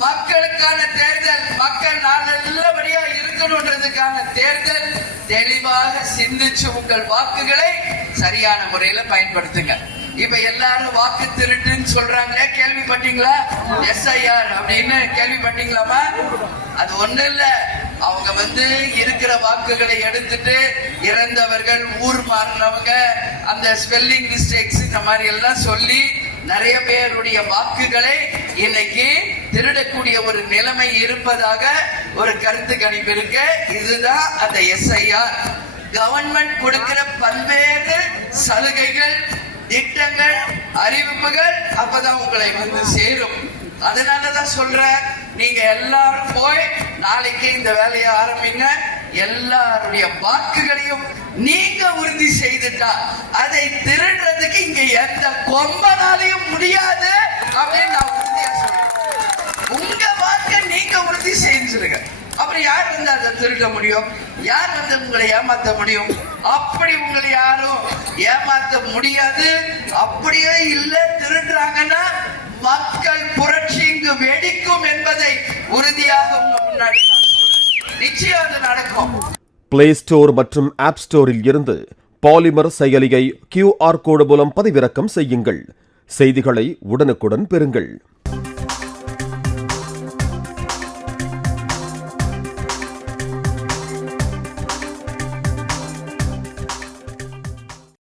மக்களுக்கான தேர்தல் மக்கள் நல்லபடியா இருக்கணுன்றதுக்கான தேர்தல் தெளிவாக சிந்திச்சு உங்கள் வாக்குகளை சரியான முறையில பயன்படுத்துங்க. இப்ப எல்லாரும் வாக்கு திருட்டுன்னு சொல்றாங்களே கேள்விப்பட்டீங்களா? எஸ்ஐஆர் அப்படின்னு கேள்விப்பட்டீங்களாமா அது ஒண்ணு இல்ல. அவங்க வந்து இருக்கிற வாக்குகளை எடுத்துட்டு இறந்தவர்கள் ஊர் மாறினவங்க அந்த ஸ்பெல்லிங் மிஸ்டேக்ஸ் இந்த மாதிரி எல்லாம் சொல்லி நிறைய பேருடைய வாக்குகளை இன்னைக்கு திருடக்கூடிய ஒரு நிலைமை இருப்பதாக ஒரு கருத்து கணிப்பு இருக்கு இதுதான் அந்த எஸ்ஐஆர் கவர்மெண்ட் கொடுக்கிற பல்வேறு சலுகைகள் திட்டங்கள் அறிவிப்புகள் அப்பதான் உங்களை வந்து சேரும். அதனாலதான் சொல்றேன் நீங்க எல்லாரும் போய் நாளைக்கு இந்த வேலையை ஆரம்பிங்க. எல்லாருடைய வாக்குகளையும் நீங்க உறுதி செய்துட்டா அதை திருடுறதுக்கு இங்க எந்த கொம்பனாலையும் முடியாது அப்படின்னு நான் உறுதியா சொல்றேன் உங்க வாக்க நீங்க சொல்லுங்க. அப்புறம் யார் வந்து அதை திருட முடியும்? யார் வந்து உங்களை ஏமாத்த முடியும்? அப்படி உங்களை யாரும் ஏமாத்த முடியாது. அப்படியே இல்ல திருடுறாங்கன்னா மக்கள் புரட்சி இங்கு வெடிக்கும் என்பதை உறுதியாக உங்க முன்னாடி நான் சொல்றேன். நிச்சயம் அது நடக்கும். பிளே ஸ்டோர் மற்றும் ஆப் ஸ்டோரில் இருந்து பாலிமர் செயலியை கியூஆர் கோடு மூலம் பதிவிறக்கம் செய்யுங்கள். செய்திகளை உடனுக்குடன் பெறுங்கள்.